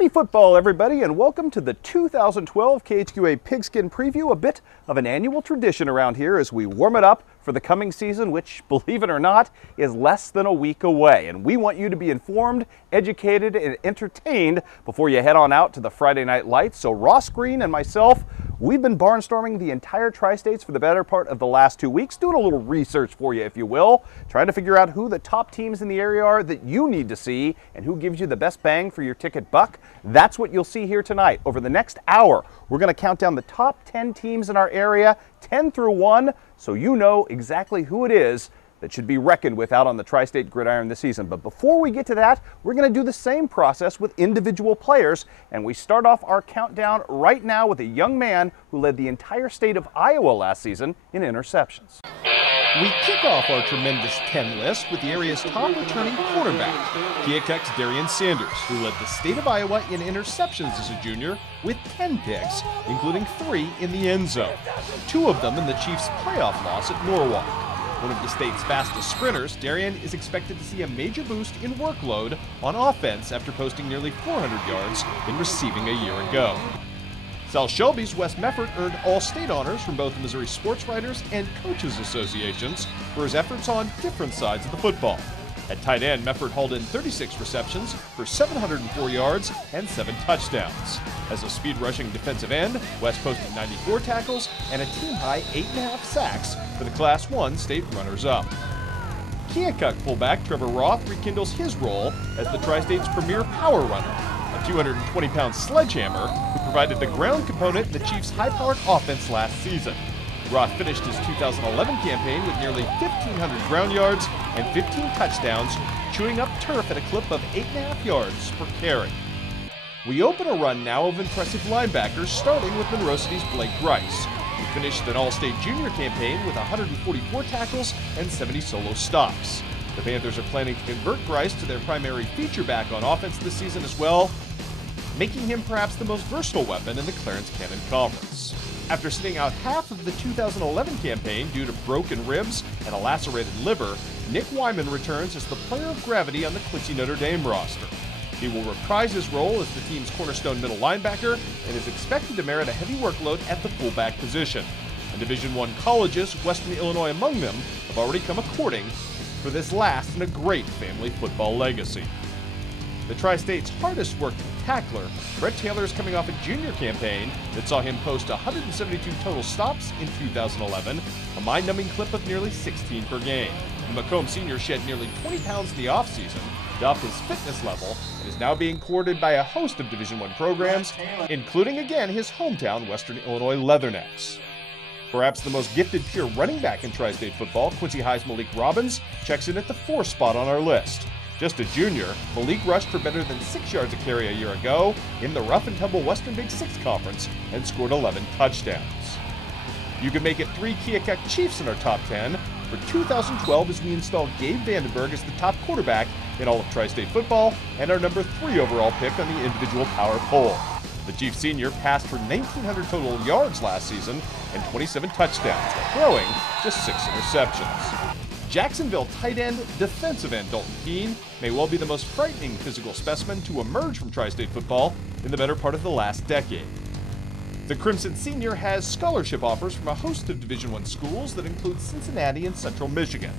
Happy football, everybody, and welcome to the 2012 KHQA Pigskin Preview, a bit of an annual tradition around here as we warm it up for the coming season, which, believe it or not, is less than a week away. And we want you to be informed, educated, and entertained before you head on out to the Friday Night Lights. So Ross Green and myself, we've been barnstorming the entire Tri-States for the better part of the last 2 weeks, doing a little research for you, if you will, trying to figure out who the top teams in the area are that you need to see and who gives you the best bang for your ticket buck. That's what you'll see here tonight. Over the next hour, we're going to count down the top 10 teams in our area, 10 through 1, so you know exactly who it is that should be reckoned with out on the Tri-State gridiron this season. But before we get to that, we're going to do the same process with individual players, and we start off our countdown right now with a young man who led the entire state of Iowa last season in interceptions. We kick off our tremendous 10 list with the area's top returning quarterback, Keokuk's Darian Sanders, who led the state of Iowa in interceptions as a junior with 10 picks, including 3 in the end zone, 2 of them in the Chiefs' playoff loss at Norwalk. One of the state's fastest sprinters, Darian is expected to see a major boost in workload on offense after posting nearly 400 yards in receiving a year ago. South Shelby's Wes Meffert earned all-state honors from both the Missouri Sports Writers and Coaches Associations for his efforts on different sides of the football. At tight end, Meffert hauled in 36 receptions for 704 yards and 7 touchdowns. As a speed-rushing defensive end, Wes posted 94 tackles and a team-high 8.5 sacks for the Class 1 state runners-up. Keokuk fullback Trevor Roth rekindles his role as the Tri-State's premier power runner, a 220-pound sledgehammer who provided the ground component in the Chiefs' high-powered offense last season. Roth finished his 2011 campaign with nearly 1,500 ground yards and 15 touchdowns, chewing up turf at a clip of 8.5 yards per carry. We open a run now of impressive linebackers, starting with Monroe City's Blake Grice, who finished an all-state junior campaign with 144 tackles and 70 solo stops. The Panthers are planning to convert Grice to their primary feature back on offense this season as well, making him perhaps the most versatile weapon in the Clarence Cannon Conference. After sitting out half of the 2011 campaign due to broken ribs and a lacerated liver, Nick Wyman returns as the player of gravity on the Quincy Notre Dame roster. He will reprise his role as the team's cornerstone middle linebacker and is expected to merit a heavy workload at the fullback position. And Division I colleges, Western Illinois among them, have already come a-courting for this last in a great family football legacy. The Tri-State's hardest working tackler, Brett Taylor, is coming off a junior campaign that saw him post 172 total stops in 2011, a mind-numbing clip of nearly 16 per game. The Macomb senior shed nearly 20 pounds in the offseason to up his fitness level and is now being courted by a host of Division I programs, including again his hometown Western Illinois Leathernecks. Perhaps the most gifted pure running back in Tri-State football, Quincy High's Malik Robbins checks in at the 4th spot on our list. Just a junior, Malik rushed for better than 6 yards a carry a year ago in the rough-and-tumble Western Big Six Conference and scored 11 touchdowns. You can make it 3 Keokuk Chiefs in our top 10 for 2012 as we install Gabe Vandenberg as the top quarterback in all of Tri-State football and our number 3 overall pick on the individual power poll. The Chief senior passed for 1,900 total yards last season and 27 touchdowns, while throwing just 6 interceptions. Jacksonville tight end, defensive end Dalton Keene may well be the most frightening physical specimen to emerge from Tri-State football in the better part of the last decade. The Crimson senior has scholarship offers from a host of Division I schools that include Cincinnati and Central Michigan.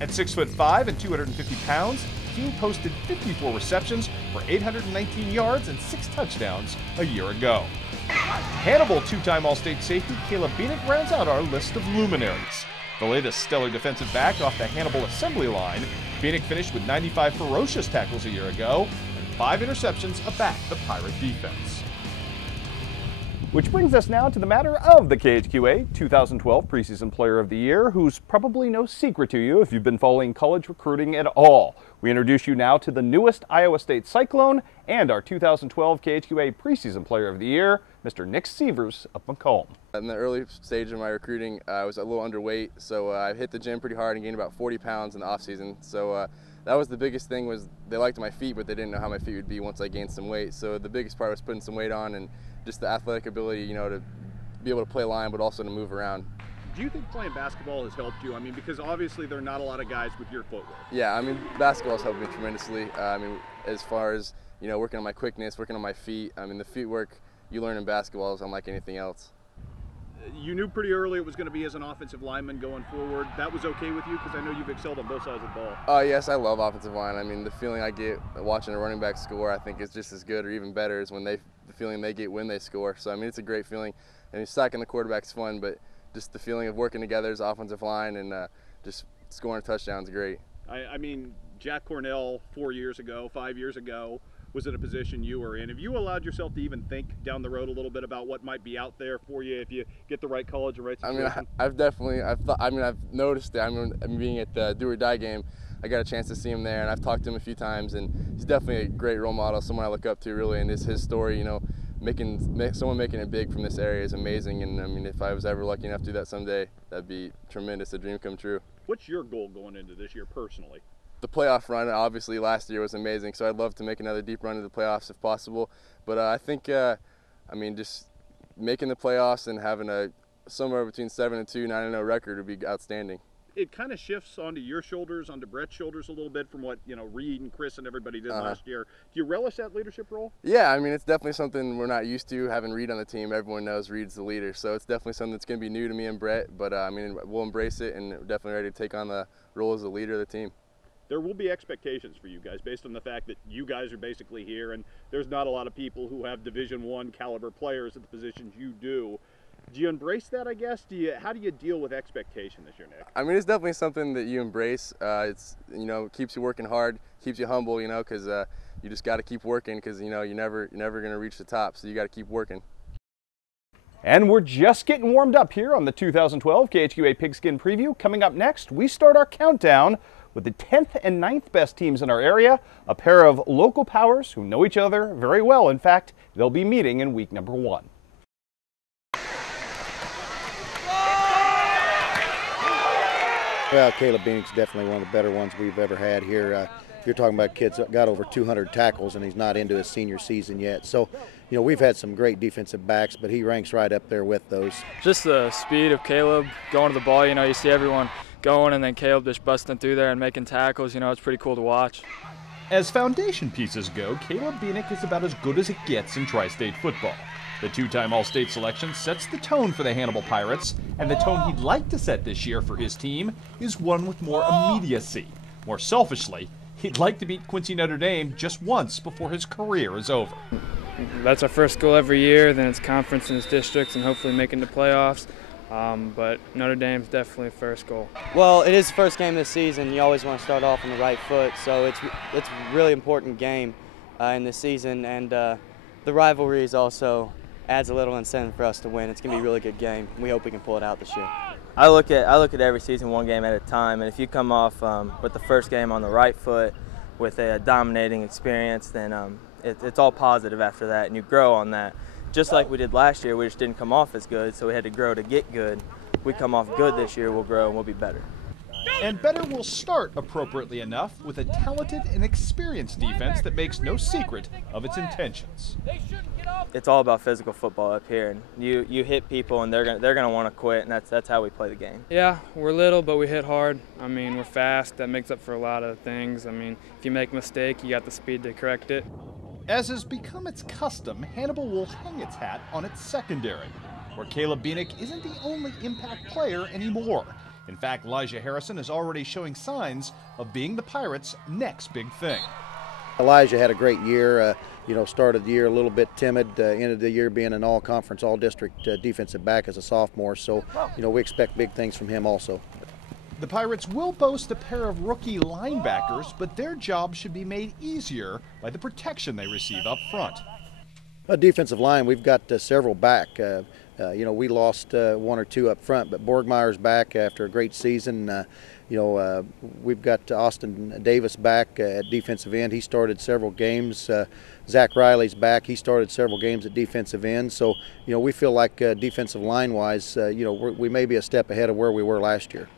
At 6'5" and 250 pounds, Keene posted 54 receptions for 819 yards and 6 touchdowns a year ago. Hannibal two-time All-State safety Caleb Bienick rounds out our list of luminaries. The latest stellar defensive back off the Hannibal assembly line, Bienick finished with 95 ferocious tackles a year ago and 5 interceptions aback the Pirate defense. Which brings us now to the matter of the KHQA 2012 Preseason Player of the Year, who's probably no secret to you if you've been following college recruiting at all. We introduce you now to the newest Iowa State Cyclone and our 2012 KHQA Preseason Player of the Year, Mr. Nick Sievers of Macomb. In the early stage of my recruiting, I was a little underweight, so I hit the gym pretty hard and gained about 40 pounds in the off-season. So that was the biggest thing, was they liked my feet, but they didn't know how my feet would be once I gained some weight. So the biggest part was putting some weight on and just the athletic ability, you know, to be able to play line, but also to move around. Do you think playing basketball has helped you? I mean, because obviously there are not a lot of guys with your footwork. Yeah, I mean, basketball has helped me tremendously. I mean, as far as you know, working on my quickness, working on my feet. I mean, the feet work you learn in basketball is unlike anything else. You knew pretty early it was going to be as an offensive lineman going forward. That was okay with you, because I know you've excelled on both sides of the ball. Yes, I love offensive line. I mean, the feeling I get watching a running back score, I think is just as good or even better is when the feeling they get when they score. So I mean, it's a great feeling. I mean, sacking the quarterback's fun, but just the feeling of working together as offensive line and just scoring touchdowns is great. I mean, Jack Cornell 4 years ago, 5 years ago, was in a position you were in. Have you allowed yourself to even think down the road a little bit about what might be out there for you if you get the right college and right situation? I mean, I've noticed that. I mean, being at the Do or Die game, I got a chance to see him there, and I've talked to him a few times, and he's definitely a great role model, someone I look up to really, and his story, you know, someone making it big from this area is amazing. And I mean, if I was ever lucky enough to do that someday, that'd be tremendous, a dream come true. What's your goal going into this year personally? The playoff run, obviously last year was amazing, so I'd love to make another deep run to the playoffs if possible. But I think, I mean, just making the playoffs and having a somewhere between 7-2, 9-0 record would be outstanding. It kind of shifts onto your shoulders, onto Brett's shoulders a little bit from what, you know, Reed and Chris and everybody did last year. Do you relish that leadership role? Yeah, I mean, it's definitely something we're not used to, having Reed on the team. Everyone knows Reed's the leader, so it's definitely something that's going to be new to me and Brett. But I mean, we'll embrace it, and we're definitely ready to take on the role as the leader of the team. There will be expectations for you guys based on the fact that you guys are basically here, and there's not a lot of people who have Division I caliber players at the positions you do. Do you embrace that, I guess? How do you deal with expectation this year, Nick? I mean, it's definitely something that you embrace. It's, you know, keeps you working hard, keeps you humble, you know, because you just got to keep working, because, you know, you're never going to reach the top, so you got to keep working. And we're just getting warmed up here on the 2012 KHQA Pigskin Preview. Coming up next, we start our countdown with the 10th and 9th best teams in our area, a pair of local powers who know each other very well. In fact, they'll be meeting in week number 1. Well, Caleb Bienick's definitely one of the better ones we've ever had here. You're talking about kids that got over 200 tackles, and he's not into his senior season yet. So, you know, we've had some great defensive backs, but he ranks right up there with those. Just the speed of Caleb going to the ball. You know, you see everyone going, and then Caleb just busting through there and making tackles. You know, it's pretty cool to watch. As foundation pieces go, Caleb Bienick is about as good as it gets in tri-state football. The two-time All-State selection sets the tone for the Hannibal Pirates, and the tone he'd like to set this year for his team is one with more immediacy. More selfishly, he'd like to beat Quincy Notre Dame just once before his career is over. That's our first goal every year, then it's conference and it's districts and hopefully making the playoffs. But Notre Dame's definitely first goal. Well, it is the first game this season. You always want to start off on the right foot, so it's a really important game in this season, and the rivalry is also adds a little incentive for us to win. It's going to be a really good game. We hope we can pull it out this year. I look at every season one game at a time, and if you come off with the first game on the right foot with a dominating experience, then it's all positive after that, and you grow on that. Just like we did last year, we just didn't come off as good, so we had to grow to get good. If we come off good this year, we'll grow and we'll be better. And better will start, appropriately enough, with a talented and experienced defense that makes no secret of its intentions. It's all about physical football up here, and you hit people and they're gonna want to quit, and that's how we play the game. Yeah, we're little, but we hit hard. I mean, we're fast. That makes up for a lot of things. I mean, if you make a mistake, you got the speed to correct it. As has become its custom, Hannibal will hang its hat on its secondary, where Caleb Bienick isn't the only impact player anymore. In fact, Elijah Harrison is already showing signs of being the Pirates' next big thing. Elijah had a great year. You know, started the year a little bit timid, ended the year being an all-conference, all-district defensive back as a sophomore. So, you know, we expect big things from him also. The Pirates will boast a pair of rookie linebackers, but their job should be made easier by the protection they receive up front. A defensive line, we've got several back. You know, we lost one or two up front, but Borgmeyer's back after a great season. You know, we've got Austin Davis back at defensive end. He started several games. Zach Riley's back. He started several games at defensive end. So, you know, we feel like defensive line-wise, you know, we may be a step ahead of where we were last year.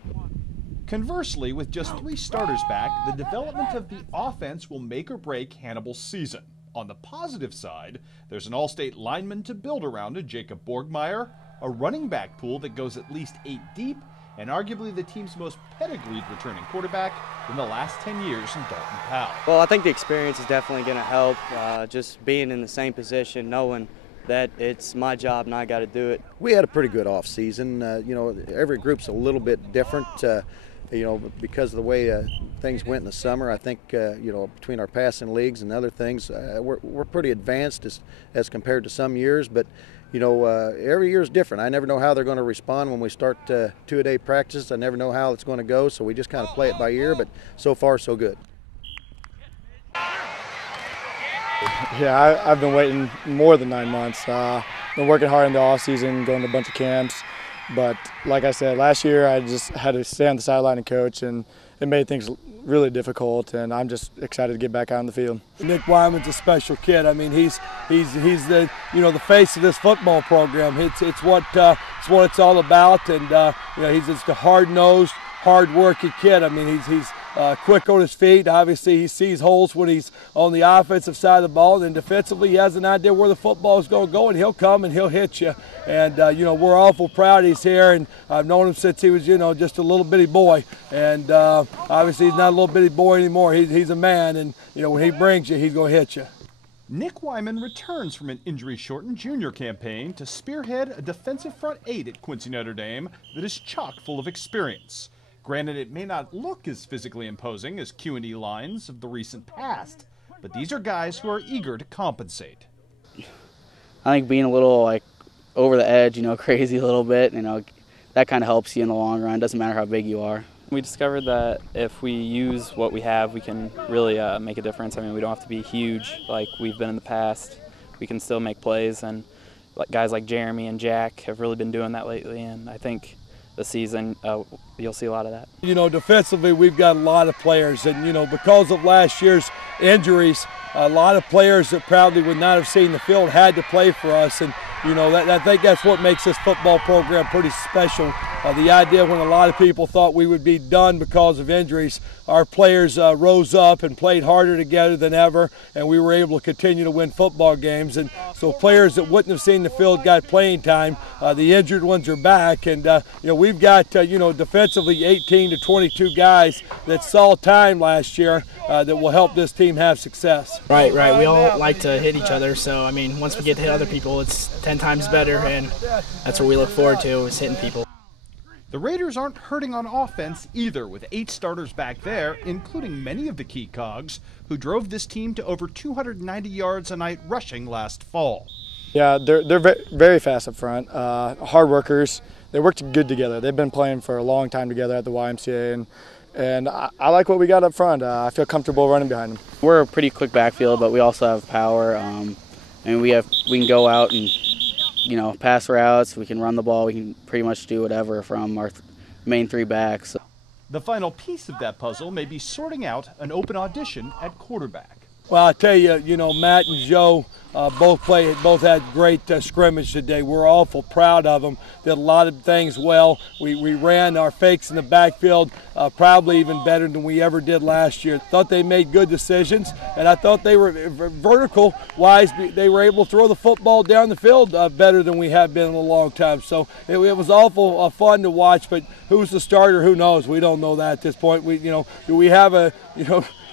Conversely, with just 3 starters back, the development of the offense will make or break Hannibal's season. On the positive side, there's an all-state lineman to build around in Jacob Borgmeyer, a running back pool that goes at least 8 deep, and arguably the team's most pedigreed returning quarterback in the last 10 years in Dalton Powell. Well, I think the experience is definitely going to help, just being in the same position, knowing that it's my job and I got to do it. We had a pretty good off season. Every group's a little bit different. Because of the way things went in the summer, I think between our passing leagues and other things, we're pretty advanced as compared to some years. But every year is different. I never know how they're going to respond when we start two-a-day practice. I never know how it's going to go, so we just kind of play it by ear. But so far, so good. Yeah, I've been waiting more than 9 months. Been working hard in the off season, going to a bunch of camps. But like I said, last year I just had to stay on the sideline and coach, and it made things really difficult. And I'm just excited to get back out on the field. Nick Wyman's a special kid. I mean, he's the the face of this football program. It's what it's all about, and he's just a hard-nosed, hard-working kid. I mean, he's quick on his feet. Obviously, he sees holes when he's on the offensive side of the ball, and then defensively, he has an idea where the football is going to go, and he'll come and he'll hit you. And we're awful proud he's here, and I've known him since he was just a little bitty boy. And obviously, he's not a little bitty boy anymore. He's a man, and when he brings you, he's going to hit you. Nick Wyman returns from an injury-shortened junior campaign to spearhead a defensive front eight at Quincy Notre Dame that is chock full of experience. Granted, it may not look as physically imposing as Q&E lines of the recent past, but these are guys who are eager to compensate. I think being a little over the edge, crazy a little bit, that kind of helps you in the long run. Doesn't matter how big you are. We discovered that if we use what we have, we can really make a difference. I mean, we don't have to be huge like we've been in the past. We can still make plays, and guys like Jeremy and Jack have really been doing that lately, and I think the season, you'll see a lot of that. Defensively, we've got a lot of players, and because of last year's injuries, a lot of players that probably would not have seen the field had to play for us, and I think that's what makes this football program pretty special. The idea when a lot of people thought we would be done because of injuries, our players rose up and played harder together than ever, and we were able to continue to win football games. And so players that wouldn't have seen the field got playing time. The injured ones are back, and we've got defensively 18 to 22 guys that saw time last year that will help this team have success. Right. We all like to hit each other, so I mean, once we get to hit other people, it's 10 times better, and that's what we look forward to, is hitting people. The Raiders aren't hurting on offense either, with 8 starters back there, including many of the key cogs who drove this team to over 290 yards a night rushing last fall. Yeah, they're very fast up front, hard workers. They work good together. They've been playing for a long time together at the YMCA, and I like what we got up front. I feel comfortable running behind them. We're a pretty quick backfield, but we also have power, and we can go out and pass routes, we can run the ball, we can pretty much do whatever from our main 3 backs. The final piece of that puzzle may be sorting out an open audition at quarterback. Well, I tell you, Matt and Joe both had great scrimmage today. We're awful proud of them. Did a lot of things well. We ran our fakes in the backfield probably even better than we ever did last year. Thought they made good decisions, and I thought they were vertical-wise. They were able to throw the football down the field better than we have been in a long time. So it was awful fun to watch. But who's the starter? Who knows? We don't know that at this point. Do we have a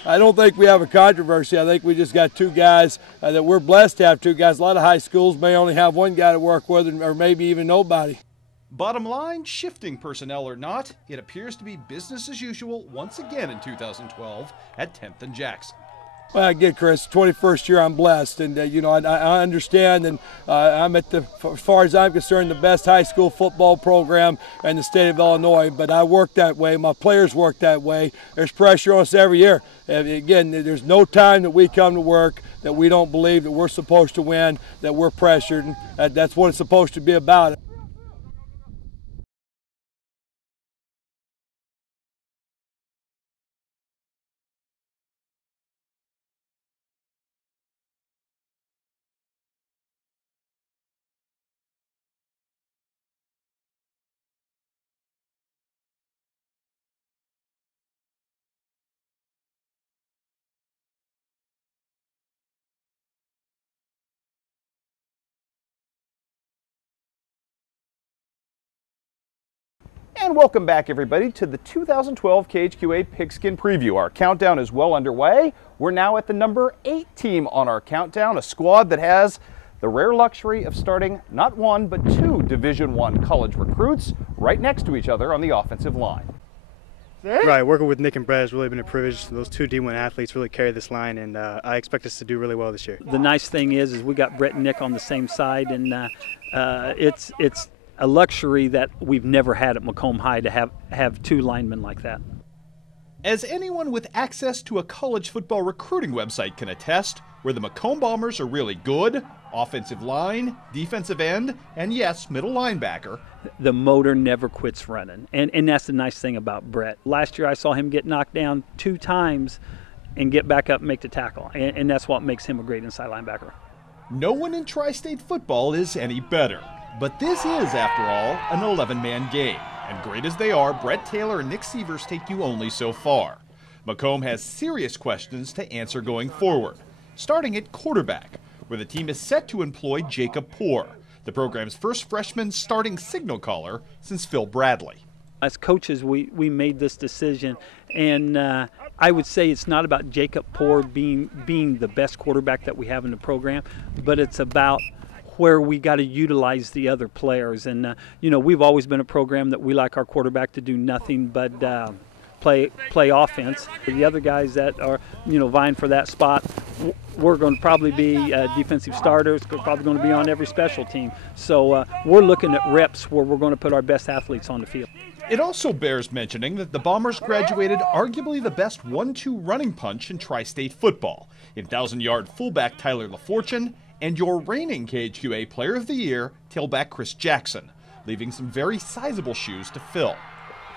I don't think we have a controversy. I think we just got 2 guys that we're blessed to have 2 guys. A lot of high schools may only have 1 guy to work with, or maybe even nobody. Bottom line, shifting personnel or not, it appears to be business as usual once again in 2012 at 10th and Jackson. Well, again, Chris, 21st year I'm blessed, and I understand, and I'm as far as I'm concerned, the best high school football program in the state of Illinois. But I work that way. My players work that way. There's pressure on us every year. And again, there's no time that we come to work that we don't believe that we're supposed to win, that we're pressured. And that's what it's supposed to be about. And welcome back, everybody, to the 2012 KHQA Pigskin Preview. Our countdown is well underway. We're now at the number 8 team on our countdown, a squad that has the rare luxury of starting not one but 2 Division I college recruits right next to each other on the offensive line. Right, working with Nick and Brett has really been a privilege. Those 2 D1 athletes really carry this line, and I expect us to do really well this year. The nice thing is we got Brett and Nick on the same side, and it's a luxury that we've never had at Macomb High to have 2 linemen like that. As anyone with access to a college football recruiting website can attest, where the Macomb Bombers are really good, offensive line, defensive end, and yes, middle linebacker. The motor never quits running, and that's the nice thing about Brett. Last year I saw him get knocked down 2 times and get back up and make the tackle, and that's what makes him a great inside linebacker. No one in Tri-State football is any better, but this is, after all, an 11-man game. And great as they are, Brett Taylor and Nick Sievers take you only so far. Macomb has serious questions to answer going forward, starting at quarterback, where the team is set to employ Jacob Poor, the program's first freshman starting signal caller since Phil Bradley. As coaches, we made this decision, and I would say it's not about Jacob Poor being the best quarterback that we have in the program, but it's about where we got to utilize the other players. And, we've always been a program that we like our quarterback to do nothing but play offense. The other guys that are, vying for that spot, we're going to probably be defensive starters. We're probably going to be on every special team. So we're looking at reps where we're going to put our best athletes on the field. It also bears mentioning that the Bombers graduated arguably the best 1-2 running punch in Tri-State football, in 1,000-yard fullback Tyler LaFortune and your reigning KHQA Player of the Year, tailback Chris Jackson, leaving some very sizable shoes to fill.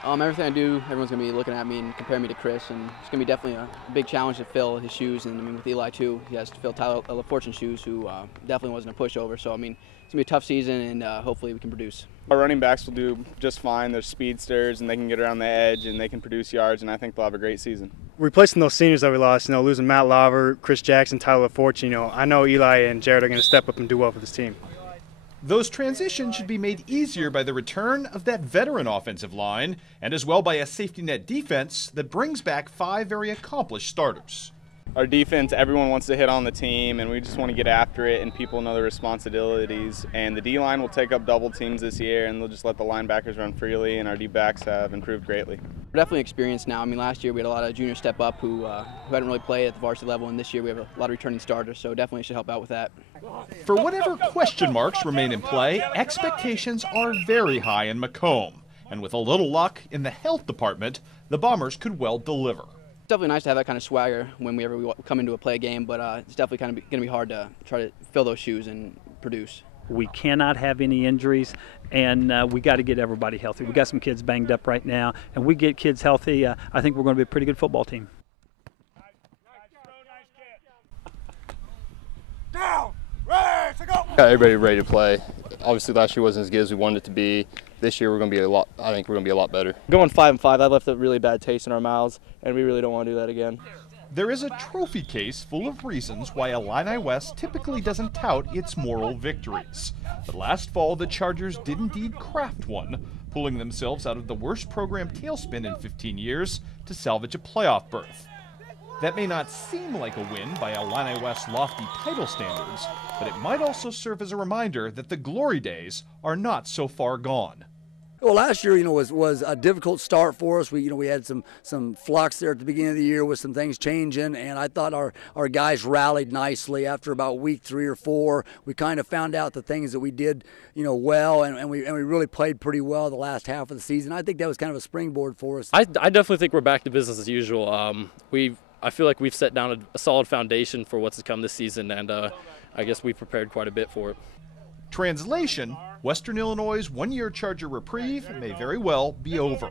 Everything I do, everyone's going to be looking at me and comparing me to Chris, and it's going to be definitely a big challenge to fill his shoes. And with Eli too, he has to fill Tyler LaFortune's shoes, who definitely wasn't a pushover. So it's going to be a tough season, and hopefully we can produce. Our running backs will do just fine. They're speedsters, and they can get around the edge, and they can produce yards, and I think they'll have a great season. Replacing those seniors that we lost, losing Matt Laver, Chris Jackson, Tyler LaFortune, I know Eli and Jared are going to step up and do well for this team. Those transitions should be made easier by the return of that veteran offensive line, and as well by a safety net defense that brings back 5 very accomplished starters. Our defense, everyone wants to hit on the team, and we just want to get after it, and people know their responsibilities. And the D-line will take up double teams this year, and they'll just let the linebackers run freely, and our D-backs have improved greatly. We're definitely experienced now. Last year we had a lot of juniors step up who hadn't really played at the varsity level, and this year we have a lot of returning starters, so definitely should help out with that. For whatever question marks remain in play, expectations are very high in Macomb. And with a little luck in the health department, the Bombers could well deliver. It's definitely nice to have that kind of swagger whenever we come into a play game, but it's definitely going to be hard to try to fill those shoes and produce. We cannot have any injuries, and we got to get everybody healthy. We got some kids banged up right now, and we get kids healthy. I think we're going to be a pretty good football team. Down, ready to go. Got everybody ready to play. Obviously, last year wasn't as good as we wanted it to be. This year, we're going to be I think we're going to be a lot better. Going 5-5, that left a really bad taste in our mouths, and we really don't want to do that again. There is a trophy case full of reasons why Illini West typically doesn't tout its moral victories. But last fall, the Chargers did indeed craft one, pulling themselves out of the worst program tailspin in 15 years to salvage a playoff berth. That may not seem like a win by Illini West's lofty title standards, but it might also serve as a reminder that the glory days are not so far gone. Well, last year, was a difficult start for us. We had some flux there at the beginning of the year with some things changing, and I thought our guys rallied nicely after about week 3 or 4. We kind of found out the things that we did, well, and we really played pretty well the last half of the season. I think that was kind of a springboard for us. I definitely think we're back to business as usual. I feel like we've set down a solid foundation for what's to come this season, and I guess we've prepared quite a bit for it. Translation, Western Illinois' one-year Charger reprieve may very well be over.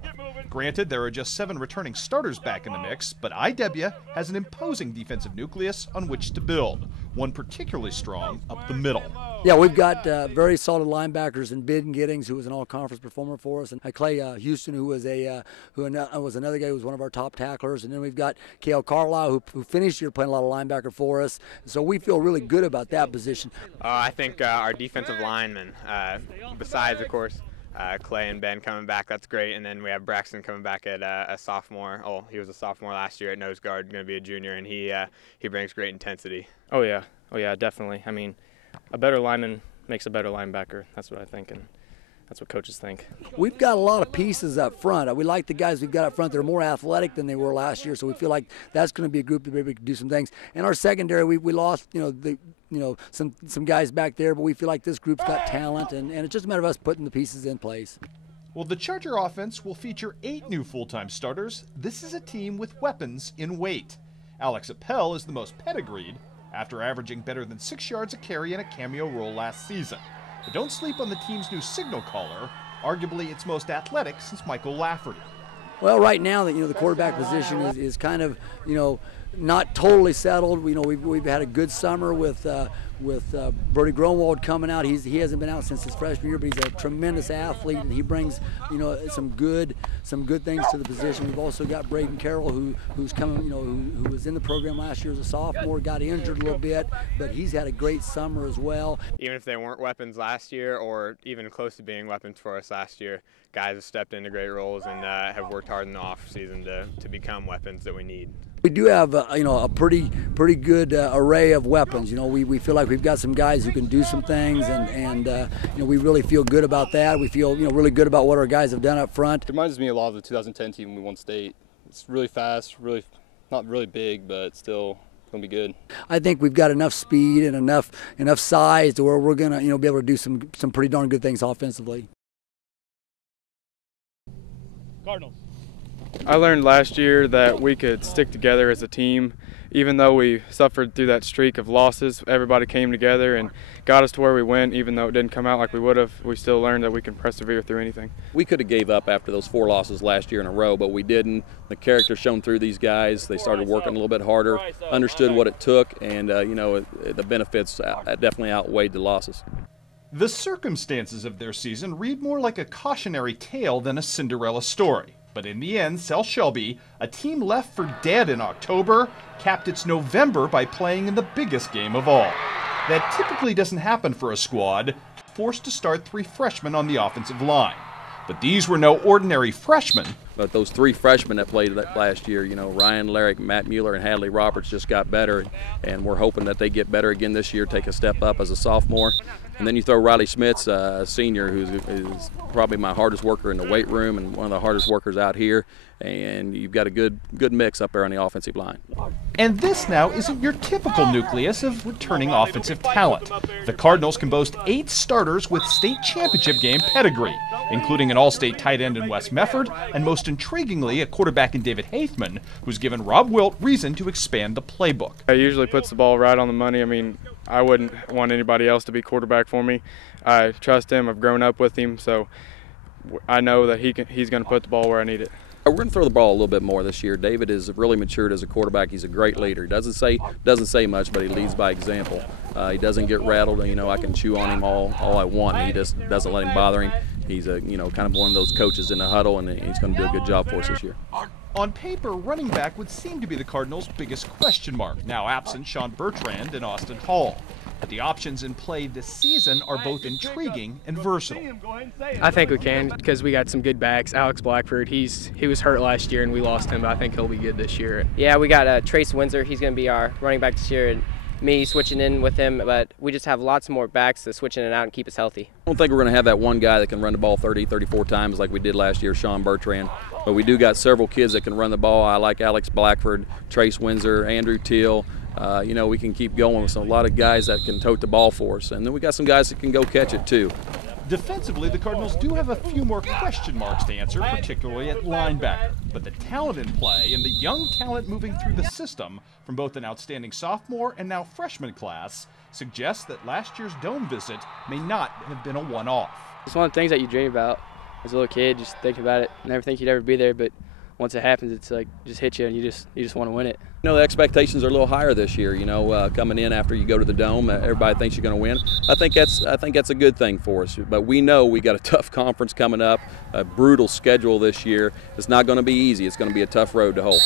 Granted, there are just 7 returning starters back in the mix, but IW has an imposing defensive nucleus on which to build, one particularly strong up the middle. Yeah, we've got very solid linebackers in Biden Giddings, who was an all-conference performer for us, and Clay Houston, who was another guy who was one of our top tacklers, and then we've got Cale Carlisle, who finished the year playing a lot of linebacker for us. So we feel really good about that position. I think our defensive linemen, besides, of course, Clay and Ben coming back, that's great. And then we have Braxton coming back at a sophomore. Oh, he was a sophomore last year at nose guard, going to be a junior, and he brings great intensity. Oh yeah, definitely. I mean, a better lineman makes a better linebacker. That's what I think, and that's what coaches think. We've got a lot of pieces up front. We like the guys we've got up front. They're more athletic than they were last year, so we feel like that's going to be a group that maybe can do some things. And our secondary, we lost, some guys back there, but we feel like this group's got talent, and it's just a matter of us putting the pieces in place. Well, the Charger offense will feature 8 new full-time starters. This is a team with weapons in weight. Alex Appel is the most pedigreed, after averaging better than 6 yards a carry in a cameo role last season. But don't sleep on the team's new signal caller, arguably its most athletic since Michael Lafferty. Well, right now, the quarterback position is kind of, not totally settled. We've had a good summer with Brody Grunwald coming out. He hasn't been out since his freshman year, but he's a tremendous athlete, and he brings some good things to the position. We've also got Braden Carroll, who's coming, who was in the program last year as a sophomore, got injured a little bit, but he's had a great summer as well. Even if they weren't weapons last year, or even close to being weapons for us last year, guys have stepped into great roles and have worked hard in the off season to become weapons that we need. We do have a pretty good array of weapons. We feel like we've got some guys who can do some things, and we really feel good about that. We feel really good about what our guys have done up front. It reminds me a lot of the 2010 team when we won state. It's really fast, really not really big, but still gonna be good. I think we've got enough speed and enough size to where we're gonna be able to do some pretty darn good things offensively. Cardinals. I learned last year that we could stick together as a team. Even though we suffered through that streak of losses, everybody came together and got us to where we went. Even though it didn't come out like we would have, we still learned that we can persevere through anything. We could have gave up after those 4 losses last year in a row, but we didn't. The character shone through these guys. They started working a little bit harder, understood what it took, and the benefits definitely outweighed the losses. The circumstances of their season read more like a cautionary tale than a Cinderella story. But in the end, Sel Shelby, a team left for dead in October, capped its November by playing in the biggest game of all. That typically doesn't happen for a squad forced to start 3 freshmen on the offensive line. But these were no ordinary freshmen. But those 3 freshmen that played last year, Ryan Larrick, Matt Mueller, and Hadley Roberts just got better, and we're hoping that they get better again this year, take a step up as a sophomore. And then you throw Riley Smits, a senior, who is probably my hardest worker in the weight room and one of the hardest workers out here, and you've got a good mix up there on the offensive line. And this now isn't your typical nucleus of returning offensive talent. The Cardinals can boast 8 starters with state championship game pedigree, including an all-state tight end in Wes Mefford, and most intriguingly, a quarterback in David Haithman, who's given Rob Wilt reason to expand the playbook. He usually puts the ball right on the money. I mean, I wouldn't want anybody else to be quarterback for me. I trust him. I've grown up with him, so I know that he's going to put the ball where I need it. We're going to throw the ball a little bit more this year. David is really matured as a quarterback. He's a great leader. He doesn't say much, but he leads by example. He doesn't get rattled. I can chew on him all I want. He just doesn't let him bother him. He's a kind of one of those coaches in the huddle, and he's going to do a good job for us this year. On paper, running back would seem to be the Cardinals' biggest question mark, now absent Sean Bertrand and Austin Hall. But the options in play this season are both intriguing and versatile. I think we can, because we got some good backs. Alex Blackford, he was hurt last year and we lost him, but I think he'll be good this year. Yeah, we got Trace Windsor. He's going to be our running back this year, and me switching in with him, but we just have lots more backs to switch in and out and keep us healthy. I don't think we're going to have that one guy that can run the ball 30, 34 times like we did last year, Sean Bertrand. But we do got several kids that can run the ball. I like Alex Blackford, Trace Windsor, Andrew Teal. We can keep going with a lot of guys that can tote the ball for us. And then we got some guys that can go catch it too. Defensively, the Cardinals do have a few more question marks to answer, particularly at linebacker. But the talent in play and the young talent moving through the system from both an outstanding sophomore and now freshman class suggests that last year's Dome visit may not have been a one-off. It's one of the things that you dream about as a little kid, just thinking about it. Never think you'd ever be there, but once it happens, it's like just hit you and you just want to win it. The expectations are a little higher this year. Coming in after you go to the Dome, everybody thinks you're going to win. I think that's a good thing for us. But we know we got a tough conference coming up, a brutal schedule this year. It's not going to be easy. It's going to be a tough road to hoe.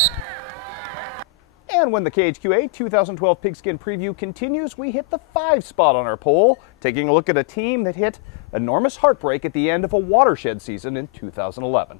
And when the KHQA 2012 Pigskin Preview continues, we hit the 5 spot on our poll, taking a look at a team that hit enormous heartbreak at the end of a watershed season in 2011.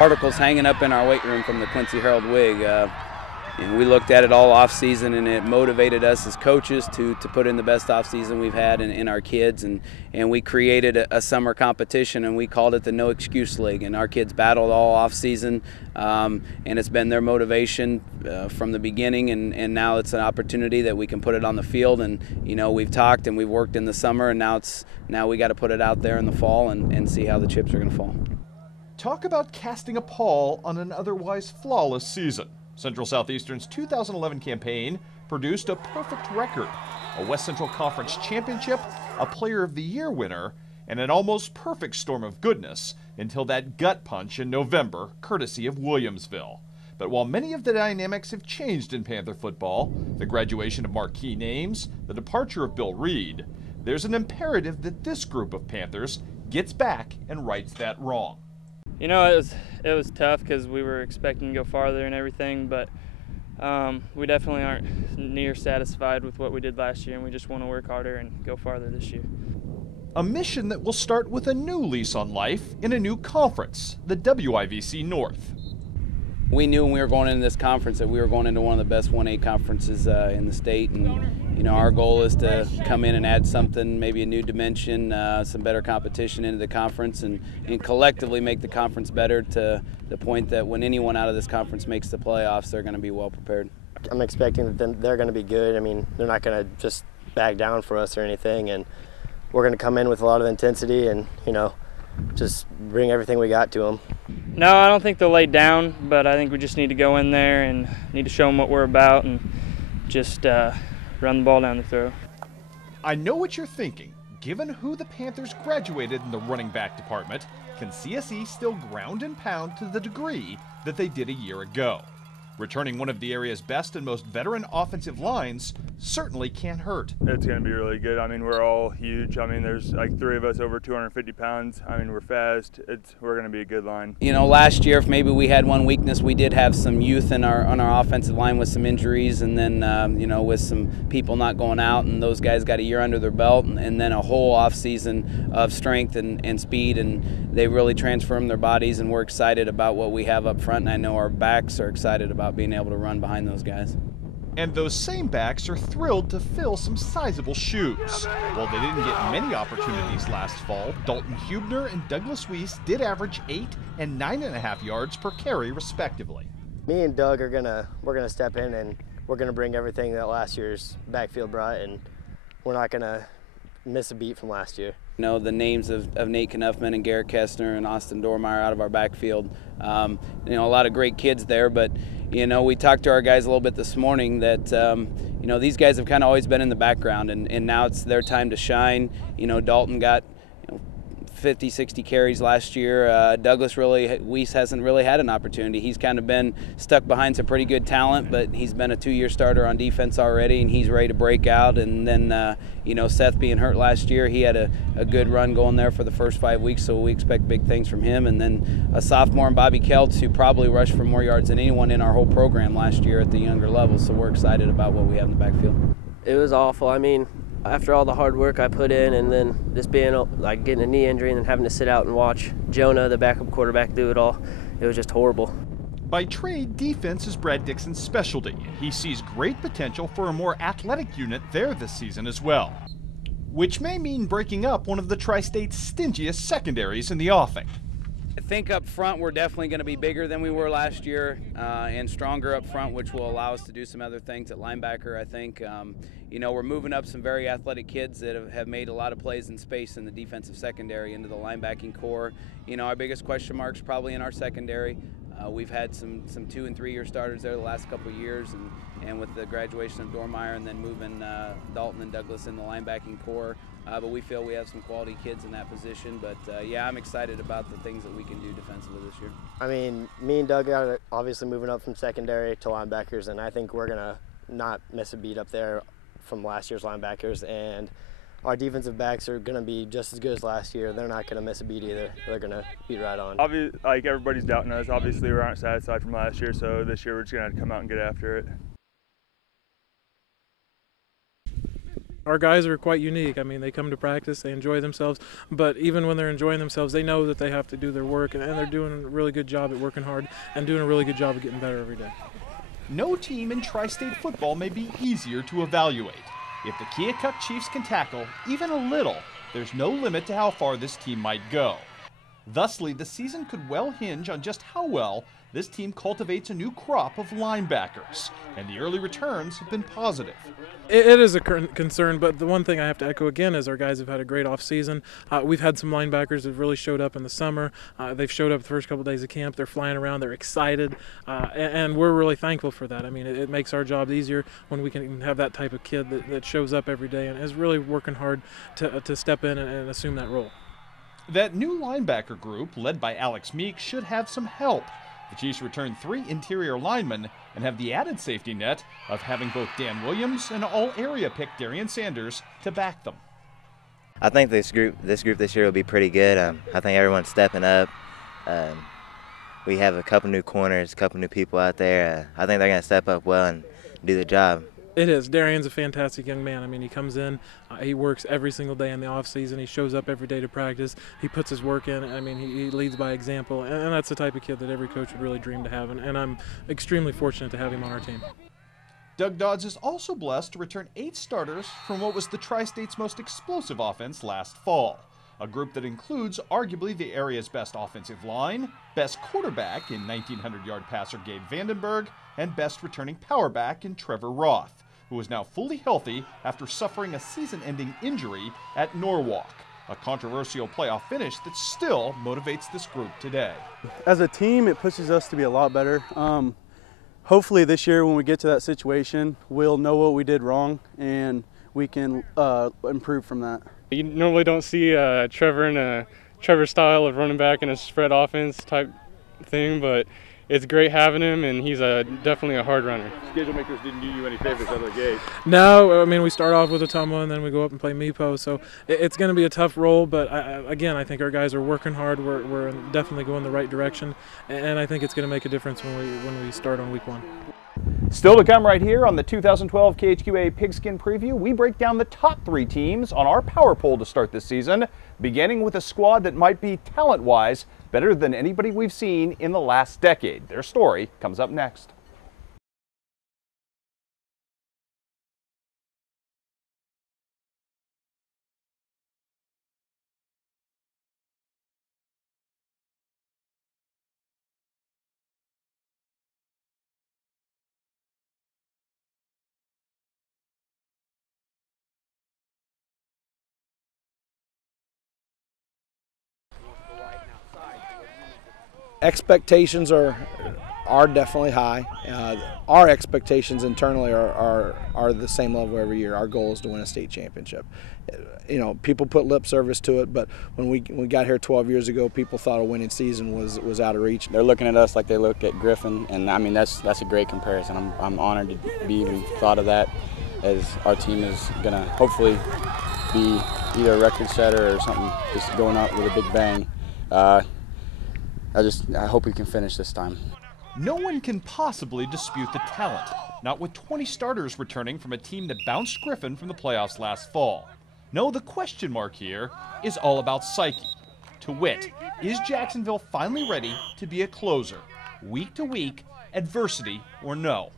Articles hanging up in our weight room from the Quincy Herald Whig. And we looked at it all off season, and it motivated us as coaches to put in the best off season we've had in our kids. And we created a summer competition, and we called it the No Excuse League. And our kids battled all off season, and it's been their motivation from the beginning. And now it's an opportunity that we can put it on the field. And you know, we've talked and we've worked in the summer, and now we got to put it out there in the fall and see how the chips are going to fall. Talk about casting a pall on an otherwise flawless season. Central Southeastern's 2011 campaign produced a perfect record, a West Central Conference championship, a Player of the Year winner, and an almost perfect storm of goodness until that gut punch in November, courtesy of Williamsville. But while many of the dynamics have changed in Panther football, the graduation of marquee names, the departure of Bill Reed, there's an imperative that this group of Panthers gets back and rights that wrong. You know, it was tough because we were expecting to go farther and everything, but we definitely aren't near satisfied with what we did last year, and we just want to work harder and go farther this year. A mission that will start with a new lease on life in a new conference, the WIVC North. We knew when we were going into this conference that we were going into one of the best 1A conferences in the state, and you know, our goal is to come in and add something, maybe a new dimension, some better competition into the conference, and collectively make the conference better to the point that when anyone out of this conference makes the playoffs, they're going to be well prepared. I'm expecting that they're going to be good. I mean, they're not going to just back down for us or anything, and we're going to come in with a lot of intensity and, you know, just bring everything we got to them. No, I don't think they'll lay down, but I think we just need to go in there and need to show them what we're about and just run the ball down the throat. I know what you're thinking. Given who the Panthers graduated in the running back department, can CSE still ground and pound to the degree that they did a year ago? Returning one of the area's best and most veteran offensive lines certainly can't hurt. It's going to be really good. I mean, we're all huge. I mean, there's like 3 of us over 250 pounds. I mean, we're fast. We're going to be a good line. You know, last year, if maybe we had one weakness, we did have some youth on our offensive line with some injuries, and then, you know, with some people not going out, and those guys got a year under their belt, and then a whole off season of strength and speed, and they really transformed their bodies, and we're excited about what we have up front, and I know our backs are excited about being able to run behind those guys. And those same backs are thrilled to fill some sizable shoes. While they didn't get many opportunities last fall, Dalton Hubner and Douglas Weiss did average 8 and 9.5 yards per carry, respectively. Me and Doug we're gonna step in and we're gonna bring everything that last year's backfield brought, and we're not gonna miss a beat from last year. You know, the names of Nate Knuffman and Garrett Kestner and Austin Dormeyer out of our backfield. You know, a lot of great kids there, but you know, we talked to our guys a little bit this morning that, you know, these guys have kind of always been in the background, and now it's their time to shine. You know, Dalton got 50, 60 carries last year. Douglas Weiss hasn't really had an opportunity. He's kind of been stuck behind some pretty good talent, but he's been a 2-year starter on defense already, and he's ready to break out. And then, you know, Seth being hurt last year, he had a good run going there for the first 5 weeks, so we expect big things from him. And then a sophomore in Bobby Keltz, who probably rushed for more yards than anyone in our whole program last year at the younger level, so we're excited about what we have in the backfield. It was awful. I mean, after all the hard work I put in, and then just being like getting a knee injury and then having to sit out and watch Jonah, the backup quarterback, do it all, it was just horrible. By trade, defense is Brad Dixon's specialty. He sees great potential for a more athletic unit there this season as well, which may mean breaking up one of the Tri-State's stingiest secondaries in the offing. I think up front we're definitely going to be bigger than we were last year and stronger up front, which will allow us to do some other things at linebacker. I think we're moving up some very athletic kids that have made a lot of plays in space in the defensive secondary into the linebacking core. Our biggest question marks probably in our secondary. We've had some 2- and 3-year starters there the last couple of years, and with the graduation of Dormeyer and then moving Dalton and Douglas in the linebacking core. But we feel we have some quality kids in that position. But yeah, I'm excited about the things that we can do defensively this year. I mean, me and Doug are obviously moving up from secondary to linebackers, and I think we're going to not miss a beat up there from last year's linebackers. And our defensive backs are going to be just as good as last year. They're not going to miss a beat either. They're going to be right on. Obviously, like everybody's doubting us. Obviously, we aren't satisfied from last year, so this year we're just going to come out and get after it. Our guys are quite unique. I mean, they come to practice, they enjoy themselves, but even when they're enjoying themselves, they know that they have to do their work, and they're doing a really good job at working hard and doing a really good job of getting better every day. No team in Tri-State football may be easier to evaluate. If the Keokuk Chiefs can tackle even a little, there's no limit to how far this team might go. Thusly, the season could well hinge on just how well this team cultivates a new crop of linebackers, and the early returns have been positive. It is a concern, but the one thing I have to echo again is our guys have had a great offseason. We've had some linebackers that have really showed up in the summer. They've showed up the first couple of days of camp. They're flying around. They're excited, and we're really thankful for that. I mean, it makes our job easier when we can have that type of kid that shows up every day and is really working hard to step in and assume that role. That new linebacker group, led by Alex Meek, should have some help. The Chiefs return 3 interior linemen and have the added safety net of having both Dan Williams and all-area pick Darian Sanders to back them. I think this group this year will be pretty good. I think everyone's stepping up. We have a couple new corners, a couple new people out there. I think they're going to step up well and do the job. It is. Darian's a fantastic young man. I mean, he comes in, he works every single day in the off season. He shows up every day to practice. He puts his work in. I mean, he leads by example, and that's the type of kid that every coach would really dream to have, and I'm extremely fortunate to have him on our team. Doug Dodds is also blessed to return 8 starters from what was the Tri-State's most explosive offense last fall. A group that includes arguably the area's best offensive line, best quarterback in 1,900-yard passer Gabe Vandenberg, and best returning power back in Trevor Roth, who is now fully healthy after suffering a season-ending injury at Norwalk, a controversial playoff finish that still motivates this group today. As a team, it pushes us to be a lot better. Hopefully this year when we get to that situation, we'll know what we did wrong and we can improve from that. You normally don't see Trevor in a Trevor style of running back in a spread offense type thing, but it's great having him, and he's definitely a hard runner. Schedule makers didn't do you any favors out of the gate. No, I mean, we start off with Ottumwa, and then we go up and play Meepo, so it's going to be a tough role, but again, I think our guys are working hard. We're definitely going the right direction, and I think it's going to make a difference when we start on week 1. Still to come right here on the 2012 KHQA Pigskin Preview, we break down the top 3 teams on our power poll to start this season, beginning with a squad that might be talent-wise better than anybody we've seen in the last decade. Their story comes up next. Expectations are definitely high. Our expectations internally are the same level every year. Our goal is to win a state championship. You know, people put lip service to it, but when we got here 12 years ago, people thought a winning season was out of reach. They're looking at us like they look at Griffin, and I mean that's a great comparison. I'm honored to be even thought of that, as our team is gonna hopefully be either a record setter or something, just going out with a big bang. I hope we can finish this time. No one can possibly dispute the talent, not with 20 starters returning from a team that bounced Griffin from the playoffs last fall. No, the question mark here is all about psyche. To wit, is Jacksonville finally ready to be a closer, week to week, adversity or no?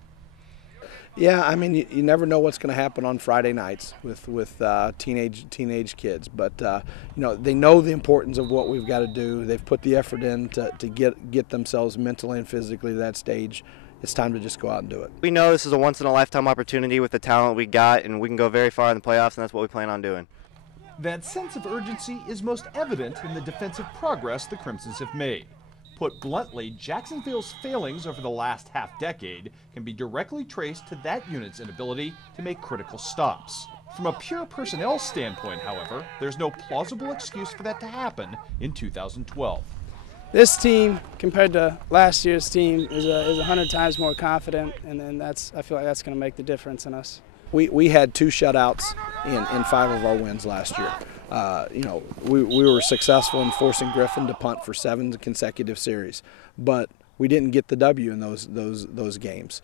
Yeah, I mean, you never know what's going to happen on Friday nights with teenage kids, but you know, they know the importance of what we've got to do. They've put the effort in to get themselves mentally and physically to that stage. It's time to just go out and do it. We know this is a once-in-a-lifetime opportunity with the talent we got, and we can go very far in the playoffs, and that's what we plan on doing. That sense of urgency is most evident in the defensive progress the Crimsons have made. Put bluntly, Jacksonville's failings over the last half-decade can be directly traced to that unit's inability to make critical stops. From a pure personnel standpoint, however, there's no plausible excuse for that to happen in 2012. This team, compared to last year's team, is 100 times more confident, and then I feel like that's going to make the difference in us. We had 2 shutouts in 5 of our wins last year. You know, we were successful in forcing Griffin to punt for 7 consecutive series, but we didn't get the W in those games.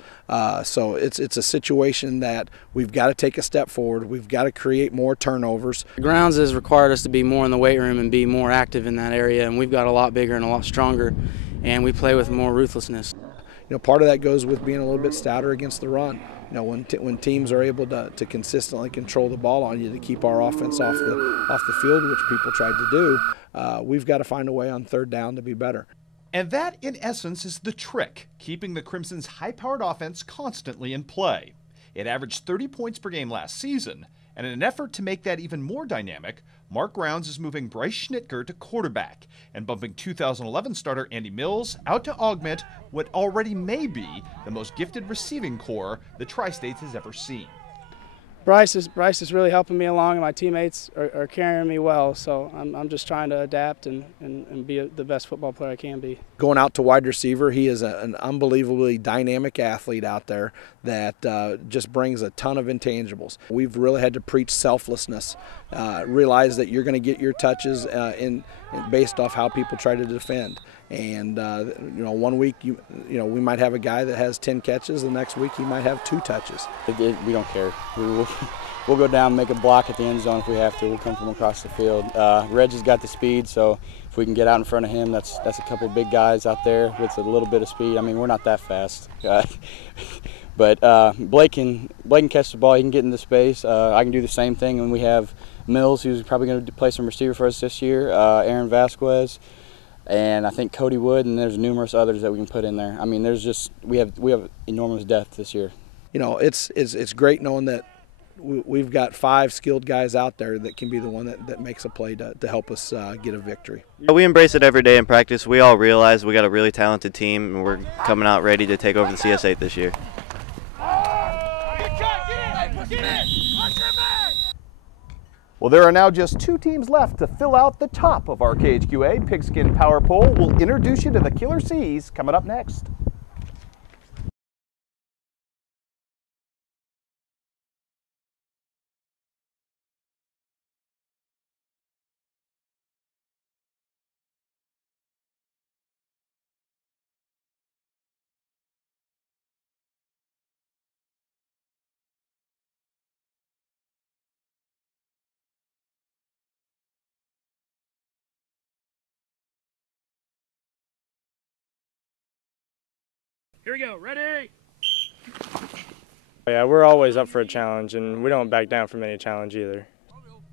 So it's a situation that we've got to take a step forward. We've got to create more turnovers. The grounds has required us to be more in the weight room and be more active in that area, and we've got a lot bigger and a lot stronger, and we play with more ruthlessness. You know, part of that goes with being a little bit stouter against the run. You know, when teams are able to consistently control the ball on you to keep our offense off the field, which people tried to do, we've got to find a way on 3rd down to be better. And that, in essence, is the trick, keeping the Crimsons' high-powered offense constantly in play. It averaged 30 points per game last season, and in an effort to make that even more dynamic, Mark Grounds is moving Bryce Schnitger to quarterback and bumping 2011 starter Andy Mills out to augment what already may be the most gifted receiving core the Tri-States has ever seen. Bryce is really helping me along, and my teammates are carrying me well, so I'm just trying to adapt and be the best football player I can be. Going out to wide receiver, he is an unbelievably dynamic athlete out there that just brings a ton of intangibles. We've really had to preach selflessness, realize that you're going to get your touches based off how people try to defend. And you know, one week we might have a guy that has 10 catches. The next week he might have 2 touches. We don't care. We'll go down and make a block at the end zone if we have to. We'll come from across the field. Reggie's got the speed, so if we can get out in front of him, that's a couple big guys out there with a little bit of speed. I mean, we're not that fast. But Blake can catch the ball. He can get into space. I can do the same thing. And we have Mills, who's probably going to play some receiver for us this year. Aaron Vasquez. And I think Cody Wood, and there's numerous others that we can put in there. I mean, we have enormous depth this year. You know, it's great knowing that we've got 5 skilled guys out there that can be the one that makes a play to help us get a victory. We embrace it every day in practice. We all realize we got a really talented team, and we're coming out ready to take over the CS8 this year. Well, there are now just 2 teams left to fill out the top of our KHQA Pigskin Power Poll. We'll introduce you to the Killer C's coming up next. Here we go, ready? Yeah, we're always up for a challenge, and we don't back down from any challenge either.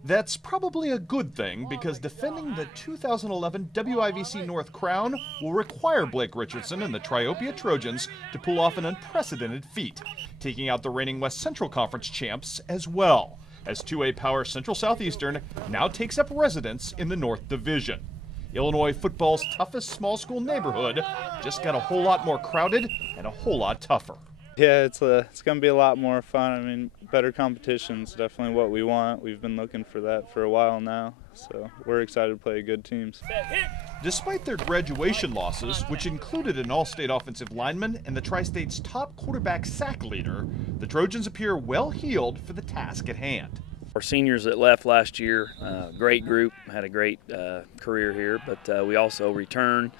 That's probably a good thing, because defending the 2011 WIVC North crown will require Blake Richardson and the Triopia Trojans to pull off an unprecedented feat, taking out the reigning West Central Conference champs as well, as 2A Power Central Southeastern now takes up residence in the North Division. Illinois football's toughest small school neighborhood just got a whole lot more crowded and a whole lot tougher. Yeah, it's going to be a lot more fun. I mean, better competition's definitely what we want. We've been looking for that for a while now, so we're excited to play good teams. Despite their graduation losses, which included an all-state offensive lineman and the Tri-State's top quarterback sack leader, the Trojans appear well-heeled for the task at hand. Our seniors that left last year, great group, had a great career here, but we also returned,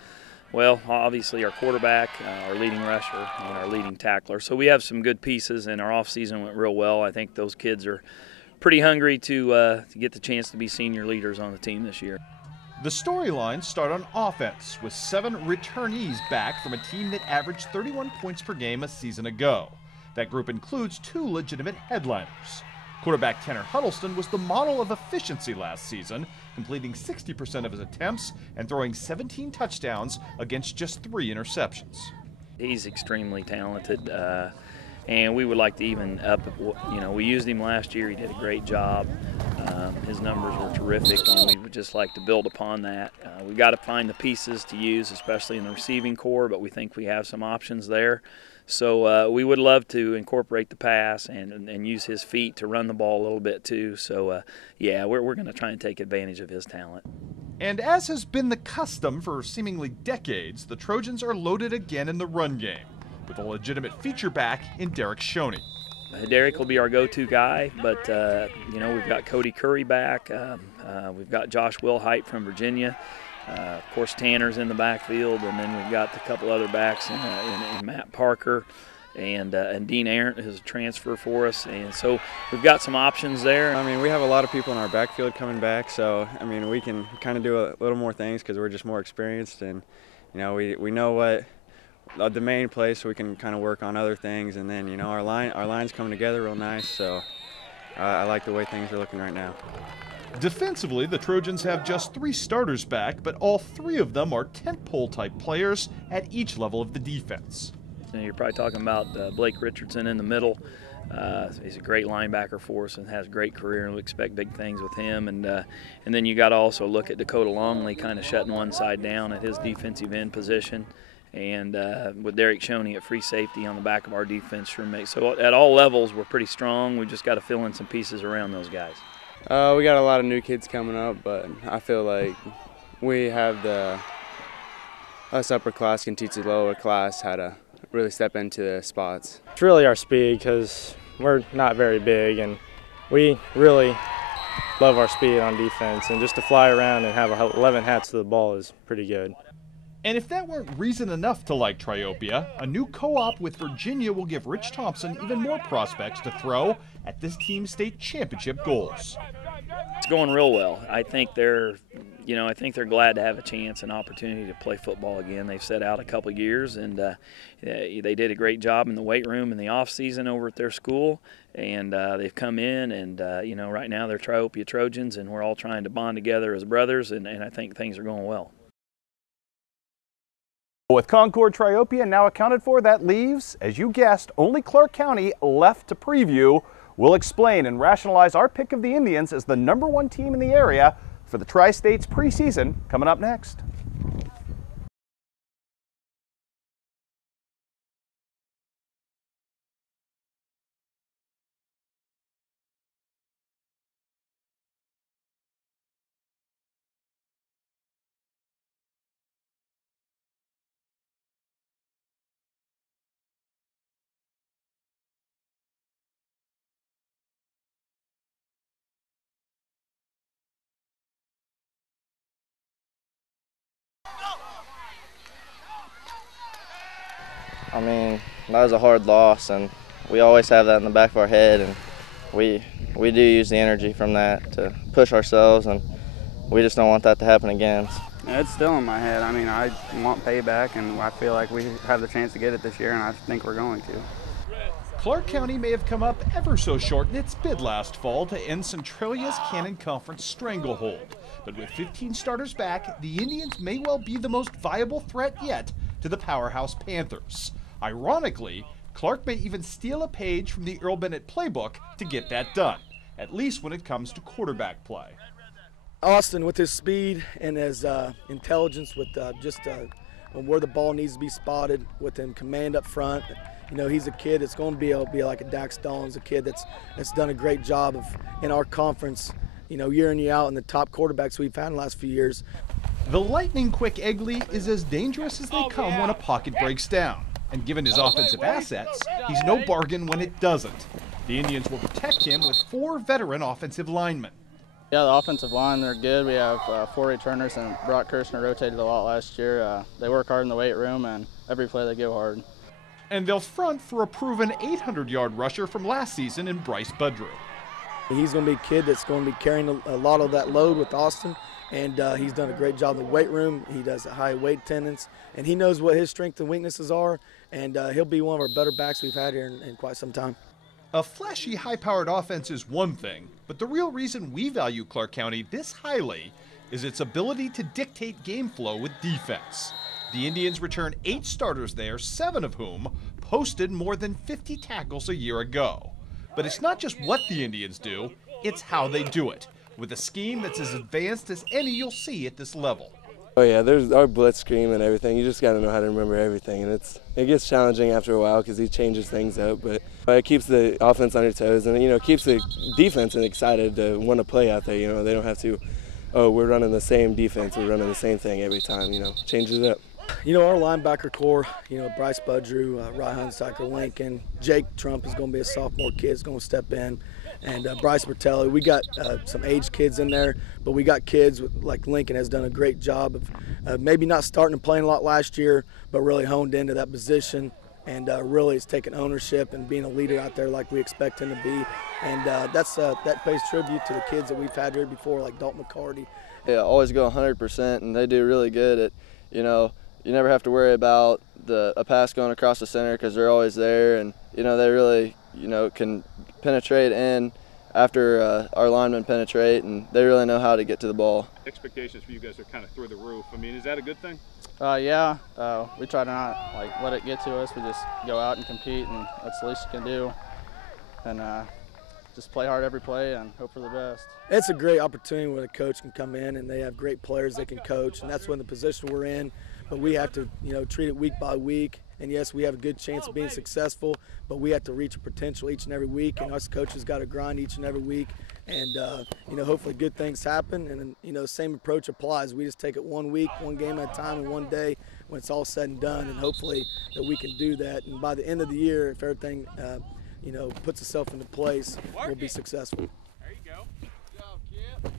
well, obviously our quarterback, our leading rusher, and our leading tackler. So we have some good pieces, and our offseason went real well. I think those kids are pretty hungry to get the chance to be senior leaders on the team this year. The storylines start on offense, with 7 returnees back from a team that averaged 31 points per game a season ago. That group includes 2 legitimate headliners. Quarterback Tanner Huddleston was the model of efficiency last season, completing 60% of his attempts and throwing 17 touchdowns against just 3 interceptions. He's extremely talented, and we would like to even up, we used him last year. He did a great job. His numbers were terrific, and we would just like to build upon that. We've got to find the pieces to use, especially in the receiving core, but we think we have some options there. So we would love to incorporate the pass and use his feet to run the ball a little bit too. So yeah, we're going to try and take advantage of his talent. And as has been the custom for seemingly decades, the Trojans are loaded again in the run game, with a legitimate feature back in Derek Shoney. Derek will be our go-to guy, but we've got Cody Curry back. We've got Josh Wilhite from Virginia. Of course, Tanner's in the backfield, and then we've got a couple other backs in Matt Parker and Dean Arent, who's a transfer for us. And so we've got some options there. I mean, we have a lot of people in our backfield coming back, so I mean, we can kind of do a little more things because we're just more experienced, and we know what the main place, so we can kind of work on other things. And then our line's coming together real nice, so I like the way things are looking right now. Defensively, the Trojans have just 3 starters back, but all 3 of them are tentpole type players at each level of the defense. You're probably talking about Blake Richardson in the middle. He's a great linebacker for us and has a great career, and we expect big things with him. And then you got to also look at Dakota Longley kind of shutting one side down at his defensive end position. And with Derek Shoney at free safety on the back of our defense, so at all levels we're pretty strong. We just got to fill in some pieces around those guys. We got a lot of new kids coming up, but I feel like we have us upper class can teach the lower class how to really step into the spots. It's really our speed because we're not very big, and we really love our speed on defense. And just to fly around and have 11 hats to the ball is pretty good. And if that weren't reason enough to like Triopia, a new co-op with Virginia will give Rich Thompson even more prospects to throw at this team's state championship goals. It's going real well. I think they're glad to have a chance and opportunity to play football again. They've set out a couple of years, and they did a great job in the weight room in the off season over at their school. And they've come in, and right now they're Triopia Trojans, and we're all trying to bond together as brothers. And I think things are going well. With Concord Triopia now accounted for, that leaves, as you guessed, only Clark County left to preview. We'll explain and rationalize our pick of the Indians as the #1 team in the area for the Tri-States preseason coming up next. I mean, that was a hard loss, and we always have that in the back of our head, and we do use the energy from that to push ourselves, and we just don't want that to happen again. It's still in my head. I mean, I want payback, and I feel like we have the chance to get it this year, and I think we're going to. Clark County may have come up ever so short in its bid last fall to end Centralia's Cannon Conference stranglehold. But with 15 starters back, the Indians may well be the most viable threat yet to the powerhouse Panthers. Ironically, Clark may even steal a page from the Earl Bennett playbook to get that done, at least when it comes to quarterback play. Austin, with his speed and his intelligence, with where the ball needs to be spotted, with him command up front. He's a kid that's going to be able to be like a Dax Stone's, a kid that's done a great job in our conference, year in, year out, and the top quarterbacks we've had in the last few years. The lightning-quick Egley is as dangerous as they come when a pocket breaks down. And given his offensive assets, he's no bargain when it doesn't. The Indians will protect him with 4 veteran offensive linemen. Yeah, the offensive line, they're good. We have 4 returners, and Brock Kirshner rotated a lot last year. They work hard in the weight room, and every play they go hard. And they'll front for a proven 800-yard rusher from last season in Bryce Budrew. He's going to be a kid that's going to be carrying a lot of that load with Austin, and he's done a great job in the weight room. He does a high weight attendance, and he knows what his strengths and weaknesses are, and he'll be one of our better backs we've had here in quite some time. A flashy, high-powered offense is one thing, but the real reason we value Clark County this highly is its ability to dictate game flow with defense. The Indians return 8 starters there, 7 of whom posted more than 50 tackles a year ago. But it's not just what the Indians do, it's how they do it, with a scheme that's as advanced as any you'll see at this level. Oh yeah, there's our blitz scheme and everything. You just got to know how to remember everything, and it gets challenging after a while because he changes things up. But it keeps the offense on your toes, and it keeps the defense excited to want to play out there. They don't have to, oh, we're running the same defense, we're running the same thing every time. Changes it up. Our linebacker core, Bryce Budrew, Ryan Hunsaker, Lincoln, Jake Trump is going to be a sophomore kid, is going to step in, and Bryce Bertelli. We got some aged kids in there, but we got kids like Lincoln has done a great job of maybe not starting and playing a lot last year, but really honed into that position, and really has taken ownership and being a leader out there like we expect him to be. And that pays tribute to the kids that we've had here before, like Dalton McCarty. Yeah, always go 100%, and they do really good at, you never have to worry about a pass going across the center because they're always there, and they really can penetrate in after our linemen penetrate, and they really know how to get to the ball. Expectations for you guys are kind of through the roof. I mean, is that a good thing? Yeah, we try to not let it get to us. We just go out and compete, and that's the least you can do. And just play hard every play and hope for the best. It's a great opportunity when a coach can come in and they have great players they can coach, and that's when the position we're in. But we have to, treat it week by week. And yes, we have a good chance of being successful, but we have to reach a potential each and every week. And us coaches got to grind each and every week. And hopefully good things happen. And the same approach applies. We just take it one week, one game at a time, and one day when it's all said and done. And hopefully that we can do that. And by the end of the year, if everything puts itself into place, we'll be successful. There you go. Good job, kid.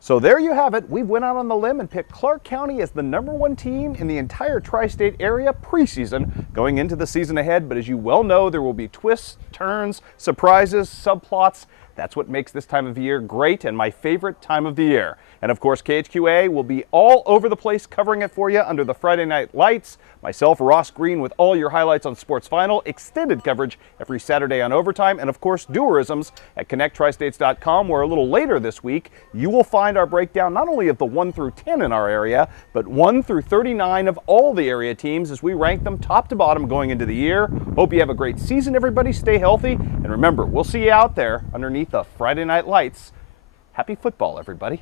So there you have it. We went out on the limb and picked Clark County as the #1 team in the entire tri-state area preseason going into the season ahead. But as you well know, there will be twists, turns, surprises, subplots. That's what makes this time of year great and my favorite time of the year. And of course, KHQA will be all over the place covering it for you under the Friday Night Lights. Myself, Ross Green, with all your highlights on Sports Final, extended coverage every Saturday on Overtime, and of course, Duerisms at ConnectTriStates.com, where a little later this week, you will find our breakdown not only of the 1 through 10 in our area, but 1 through 39 of all the area teams as we rank them top to bottom going into the year. Hope you have a great season, everybody. Stay healthy. And remember, we'll see you out there underneath the Friday Night Lights. Happy football, everybody.